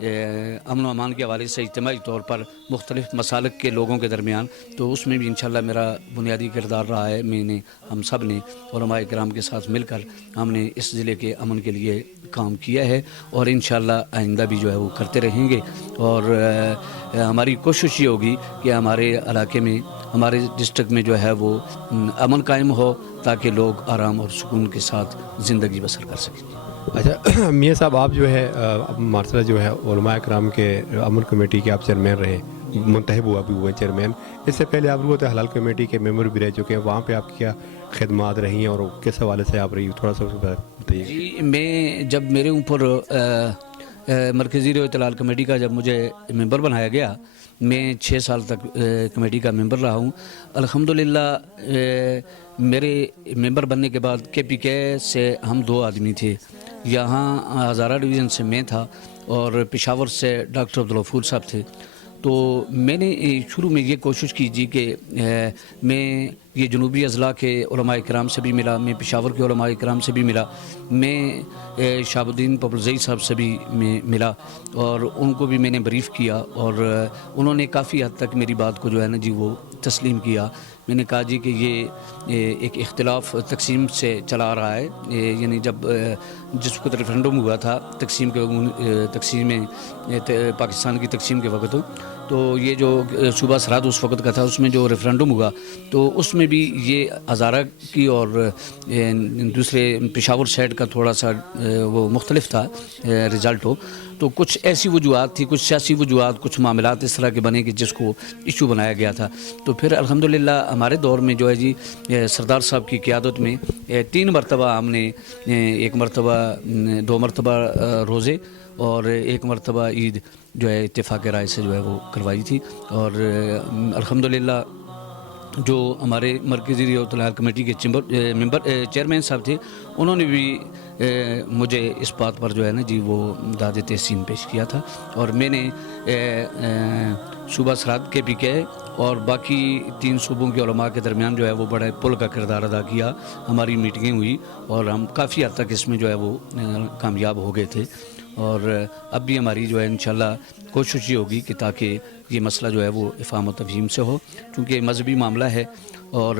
امن و امان کے حوالے سے اجتماعی طور پر مختلف مسالک کے لوگوں کے درمیان، تو اس میں بھی انشاءاللہ میرا بنیادی کردار رہا ہے. ہم سب نے علماء کرام کے ساتھ مل کر ہم نے اس ضلع کے امن کے لیے کام کیا ہے، اور انشاءاللہ آئندہ بھی جو ہے وہ کرتے رہیں گے. اور ہماری کوشش یہ ہوگی کہ ہمارے علاقے میں، ہمارے ڈسٹرکٹ میں جو ہے وہ امن قائم ہو، تاکہ لوگ آرام اور سکون کے ساتھ زندگی بسر کر سکیں. اچھا میاں صاحب، آپ جو ہے مارسلہ جو ہے علماء کرام کے امن کمیٹی کے آپ چیئرمین رہے، منتخب ہوا بھی ہوئے چیئرمین. اس سے پہلے آپ روت حلال کمیٹی کے ممبر بھی رہ چکے ہیں. وہاں پہ آپ کی کیا خدمات رہی ہیں اور کس حوالے سے آپ رہی، تھوڑا سا بتائیے. جی، میں جب میرے اوپر مرکزی روت حلال کمیٹی کا جب مجھے ممبر بنایا گیا، میں 6 سال تک کمیٹی کا ممبر رہا ہوں. الحمدللہ میرے ممبر بننے کے بعد کے پی کے سے ہم 2 آدمی تھے. یہاں ہزارہ ڈویژن سے میں تھا اور پشاور سے ڈاکٹر عبدالغفور صاحب تھے. تو میں نے شروع میں یہ کوشش کی جی کہ میں یہ جنوبی اضلاع کے علماء کرام سے بھی ملا، میں پشاور کے علماء کرام سے بھی ملا، میں شہاب الدین پپلزئی صاحب سے بھی میں ملا، اور ان کو بھی میں نے بریف کیا، اور انہوں نے کافی حد تک میری بات کو جو ہے نا جی وہ تسلیم کیا. میں نے کہا جی کہ یہ ایک اختلاف تقسیم سے چلا آ رہا ہے، یعنی جس وقت ریفرنڈم ہوا تھا تقسیم پاکستان کی تقسیم کے وقت، تو یہ جو صوبہ سرحد اس وقت کا تھا، اس میں جو ریفرنڈم ہوا تو اس میں بھی یہ ہزارہ کی اور دوسرے پشاور سائڈ کا تھوڑا سا وہ مختلف تھا رزلٹ ہو. تو کچھ ایسی وجوہات تھی، کچھ سیاسی وجوہات، کچھ معاملات اس طرح کے بنے کہ جس کو ایشو بنایا گیا تھا. تو پھر الحمدللہ ہمارے دور میں جو ہے جی سردار صاحب کی قیادت میں 3 مرتبہ ہم نے 1 مرتبہ 2 مرتبہ روزے اور 1 مرتبہ عید جو ہے اتفاق رائے سے جو ہے وہ کروائی تھی. اور الحمدللہ جو ہمارے مرکزی ریاست الحال کمیٹی کے ممبر چیئرمین صاحب تھے، انہوں نے بھی مجھے اس بات پر جو ہے نا جی وہ داد تحسین پیش کیا تھا. اور میں نے صوبہ سرحد کے بھی کہے اور باقی 3 صوبوں کے علماء کے درمیان جو ہے وہ بڑے پل کا کردار ادا کیا. ہماری میٹنگیں ہوئی اور ہم کافی حد تک اس میں جو ہے وہ کامیاب ہو گئے تھے. اور اب بھی ہماری جو ہے انشاءاللہ کوشش یہ ہوگی کہ تاکہ یہ مسئلہ جو ہے وہ افہام و تفہیم سے ہو، کیونکہ مذہبی معاملہ ہے. اور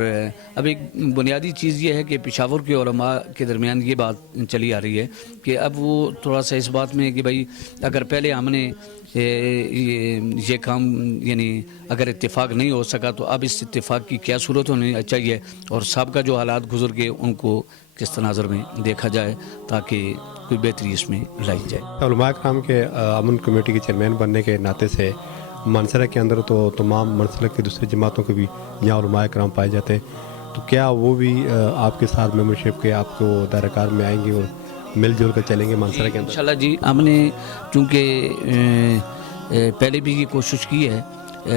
اب ایک بنیادی چیز یہ ہے کہ پشاور کے علماء کے درمیان یہ بات چلی آ رہی ہے کہ اب وہ تھوڑا سا اس بات میں کہ بھائی اگر پہلے ہم نے یہ کام یعنی اگر اتفاق نہیں ہو سکا تو اب اس اتفاق کی کیا صورت ہونی چاہیے، اور سابقہ جو حالات گزر گئے ان کو کس تناظر میں دیکھا جائے تاکہ کوئی بہتری اس میں لائی جائے. علماء کرام کے امن کمیٹی کے چیئرمین بننے کے ناطے سے منسلک کے اندر تو تمام منسلک کی دوسری جماعتوں کے بھی یہاں علماء کرام پائے جاتے ہیں، تو کیا وہ بھی آپ کے ساتھ ممبرشپ کے آپ کو دائرہ کار میں آئیں گے اور مل جل کر چلیں گے منسلک کے اندر؟ انشاءاللہ جی، ہم نے چونکہ پہلے بھی یہ کوشش کی ہے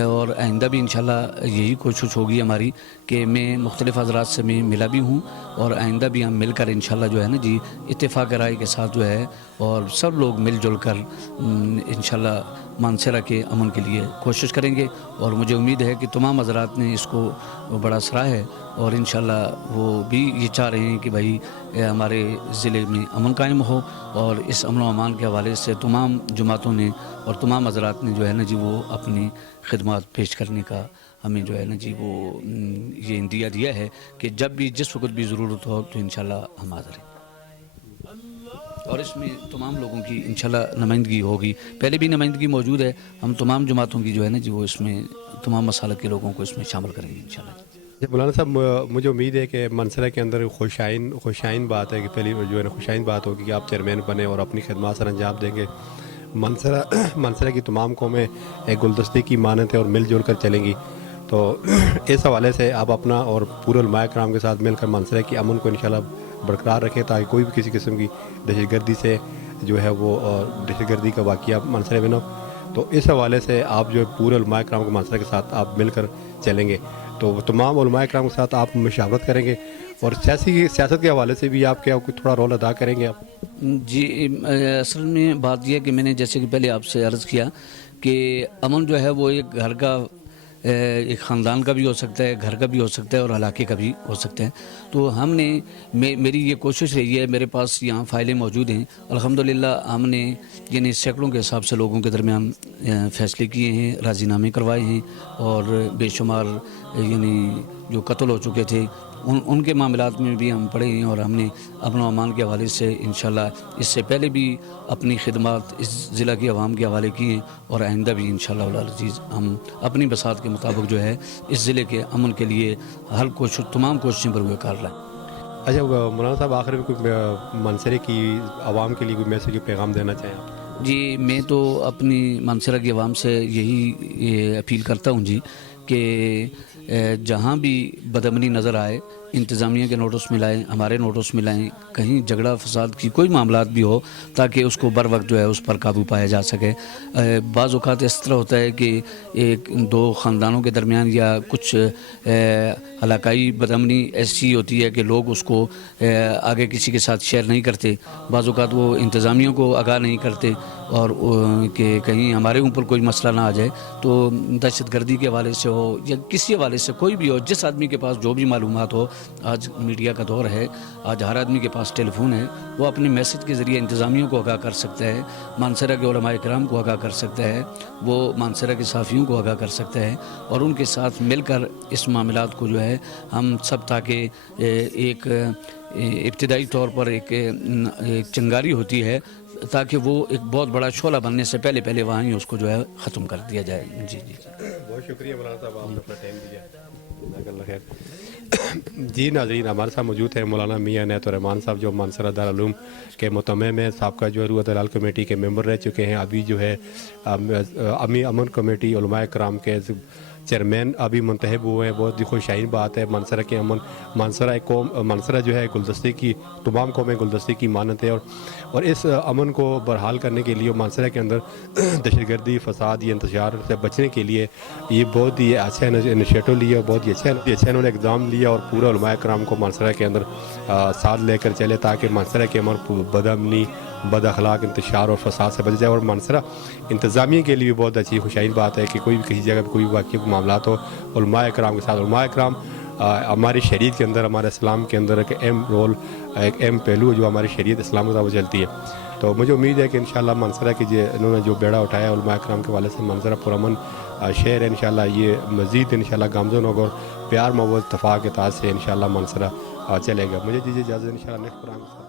اور آئندہ بھی انشاءاللہ یہی کوشش ہوگی ہماری کہ میں مختلف حضرات سے میں ملا بھی ہوں، اور آئندہ بھی ہم مل کر انشاءاللہ جو ہے نا جی اتفاق رائے کے ساتھ جو ہے اور سب لوگ مل جل کر انشاءاللہ مانسہرہ کے امن کے لیے کوشش کریں گے. اور مجھے امید ہے کہ تمام حضرات نے اس کو بڑا سراہا ہے، اور انشاءاللہ وہ بھی یہ چاہ رہے ہیں کہ بھائی ہمارے ضلع میں امن قائم ہو. اور اس امن و امان کے حوالے سے تمام جماعتوں نے اور تمام حضرات نے جو ہے نا جی وہ اپنی خدمات پیش کرنے کا ہمیں جو ہے نا جی وہ یہ اندیا دیا ہے کہ جب بھی جس وقت بھی ضرورت ہو تو انشاءاللہ ہم حاضر ہیں. اور اس میں تمام لوگوں کی انشاءاللہ نمائندگی ہوگی، پہلے بھی نمائندگی موجود ہے. ہم تمام جماعتوں کی جو ہے نا جی وہ اس میں تمام مسالک کے لوگوں کو اس میں شامل کریں گے انشاءاللہ. مولانا صاحب، مجھے امید ہے کہ منسلک کے اندر خوشائن بات ہے کہ پہلی جو ہے نا خوشائن بات ہوگی کہ آپ چیئرمین بنے اور اپنی خدمات سر انجام دیں گے. منسلک کی تمام قومیں ایک گلدستے کی مانند ہے اور مل جل کر چلیں گی. تو اس حوالے سے آپ اپنا اور پورے علماء کرام کے ساتھ مل کر منسلک کی امن کو انشاءاللہ برقرار رکھیں تاکہ کوئی بھی کسی قسم کی دہشت گردی سے جو ہے وہ دہشت گردی کا واقعہ منسلک میں نہ ہو. تو اس حوالے سے آپ جو پورے علماء کرام کے منسلک کے ساتھ آپ مل کر چلیں گے تو تمام علماء کرام کے ساتھ آپ مشاورت کریں گے اور سیاست کے حوالے سے بھی آپ کیا کوئی تھوڑا رول ادا کریں گے آپ؟ جی، اصل میں بات یہ ہے کہ میں نے جیسے کہ پہلے آپ سے عرض کیا کہ امن جو ہے وہ ایک گھر کا ایک خاندان کا بھی ہو سکتا ہے, گھر کا بھی ہو سکتا ہے اور علاقے کا بھی ہو سکتا ہے. تو ہم نے میری یہ کوشش رہی ہے, میرے پاس یہاں فائلیں موجود ہیں الحمدللہ, ہم نے یعنی سینکڑوں کے حساب سے لوگوں کے درمیان فیصلے کیے ہیں, راضی نامے کروائے ہیں, اور بے شمار یعنی جو قتل ہو چکے تھے ان کے معاملات میں بھی ہم پڑے ہیں, اور ہم نے امن و امان کے حوالے سے انشاءاللہ اس سے پہلے بھی اپنی خدمات اس ضلع کی عوام کے حوالے کی ہیں, اور آئندہ بھی انشاءاللہ العزیز ہم اپنی بساط کے مطابق جو ہے اس ضلع کے امن کے لیے ہر تمام کوششیں بروئے کار لائیں. اچھا مولانا صاحب, آخر میں کوئی منصرے کی عوام کے لیے کوئی میسیج پیغام دینا چاہیں آپ؟ جی, میں تو اپنی مانسرہ کی عوام سے یہی اپیل کرتا ہوں جی کہ جہاں بھی بدامنی نظر آئے انتظامیہ کے نوٹس میں لائیں, ہمارے نوٹس میں لائیں, کہیں جھگڑا فساد کی کوئی معاملات بھی ہو تاکہ اس کو بر وقت جو ہے اس پر قابو پایا جا سکے. بعض اوقات اس طرح ہوتا ہے کہ ایک دو خاندانوں کے درمیان یا کچھ علاقائی بدامنی ایسی ہوتی ہے کہ لوگ اس کو آگے کسی کے ساتھ شیئر نہیں کرتے, بعض اوقات وہ انتظامیوں کو آگاہ نہیں کرتے, اور کہ کہیں ہمارے اوپر کوئی مسئلہ نہ آ جائے. تو دہشت گردی کے حوالے سے ہو یا کسی حوالے سے کوئی بھی ہو, جس آدمی کے پاس جو بھی معلومات ہو, آج میڈیا کا دور ہے, آج ہر آدمی کے پاس ٹیلی فون ہے, وہ اپنے میسج کے ذریعے انتظامیوں کو آگاہ کر سکتا ہے, مانسرہ کے علماء کرام کو آگاہ کر سکتا ہے, وہ مانسرہ کے صحافیوں کو آگاہ کر سکتا ہے, اور ان کے ساتھ مل کر اس معاملات کو جو ہے ہم سب, تاکہ ایک ابتدائی طور پر ایک چنگاری ہوتی ہے تاکہ وہ ایک بہت بڑا شعلہ بننے سے پہلے وہاں ہی اس کو جو ہے ختم کر دیا جائے. جی جی بہت شکریہ مولانا صاحب, آپ نے اپنا ٹائم دیا, جزاک اللہ خیر. جی ناظرین, ہمارے ساتھ موجود ہیں مولانا میاں عنایت الرحمان صاحب, جو مانسرہ دارالعلوم کے متمم ہیں, سابقہ جو ہے روح دلال کمیٹی کے ممبر رہ چکے ہیں, ابھی جو ہے امن کمیٹی علماء کرام کے چیئرمین ابھی منتخب ہوئے ہیں. بہت ہی خوشائن بات ہے. مانسرہ کے امن, مانسرہ ایک قوم, مانسرہ جو ہے گلدستے کی, تمام قومیں گلدستے کی مانت ہے, اور اس امن کو بحال کرنے کے لیے مانسرہ کے اندر دہشت گردی, فساد یا انتشار سے بچنے کے لیے یہ بہت ہی اچھا انیشیٹو لیا, بہت ہی اچھا انہوں نے اقدام لیا, اور پورا علماء کرام کو مانسرہ کے اندر ساتھ لے کر چلے تاکہ مانسرہ کے امن بدامنی, بد اخلاق, انتشار اور فساد سے بچ جائے. اور مانسرہ انتظامیہ کے لیے بھی بہت اچھی خوشائن بات ہے کہ کوئی بھی کسی جگہ پہ کوئی واقعی معاملات ہو, علماء کرام کے ساتھ. علماء کرام ہماری شریعت کے اندر, ہمارے اسلام کے اندر ایک اہم رول, ایک اہم پہلو جو ہماری شریعت اسلام کے ساتھ چلتی ہے. تو مجھے امید ہے کہ انشاءاللہ مانسرہ کی انہوں نے جو بیڑا اٹھایا علماء کرام کے والے سے, مانسرہ پرامن شہر ہے. انشاءاللہ یہ مزید انشاءاللہ گامزن ہوگا, اور پیار محبت اتفاق اتحاد سے انشاءاللہ مانسرہ چلے گا. مجھے دیجیے اجازت, انشاءاللہ نیکسٹ پروگرام